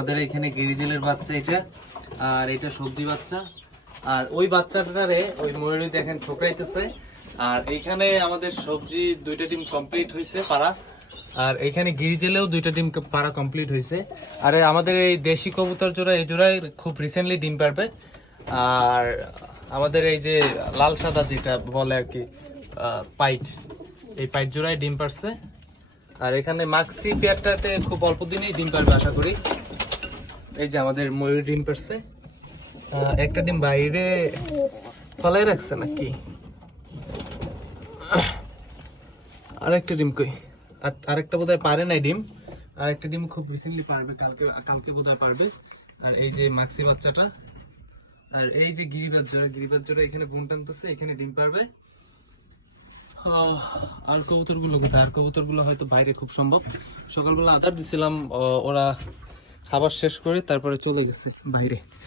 আমাদের এখানে গিরিজেলের বাচ্চা এটা, আর এটা সবজি বাচ্চা। আর ওই বাচ্চাটারে ওই ময়ূরী দেখেন ঠোকরাইতেছে। আর এইখানে আমাদের সবজি 2টা ডিম কমপ্লিট হয়েছে পারা, আর এইখানে গিরিজেলেও 2টা ডিম পারা কমপ্লিট হয়েছে। আর আমাদের এই দেশি কবুতর জোড়া, এই জোড়ায় খুব রিসেন্টলি ডিম পারবে। আর আমাদের এই যে লাল সাদা যেটা বলে আর কি পাইট, এই পাইট জোড়ায় ডিম পারছে। আর এখানে মাক্সি পেয়ারটাতে খুব অল্প দিনেই ডিম পারবে আশা করি। এই যে আমাদের ময়ূর ডিম পারছে, একটা ডিম বাইরে ফলাই রাখছে নাকি, আরেকটা ডিম কই, আরেকটা বোধহয় পারে নাই ডিম, আরেকটা ডিম খুব রিসেন্টলি পারবে, কালকে কালকে বোধহয় পারবে। আর এই যে মাক্সি বাচ্চাটা, আর এই যে গিরিবাজ জোড়া এখানে বোন টানতেছে, এখানে ডিম পারবে। আর কবুতরগুলো কোথায়? আর কবুতরগুলো হয়তো বাইরে খুব সম্ভব। সকালবেলা আদার দিছিলাম, ওরা খাবার শেষ করে তারপরে চলে গেছে বাইরে।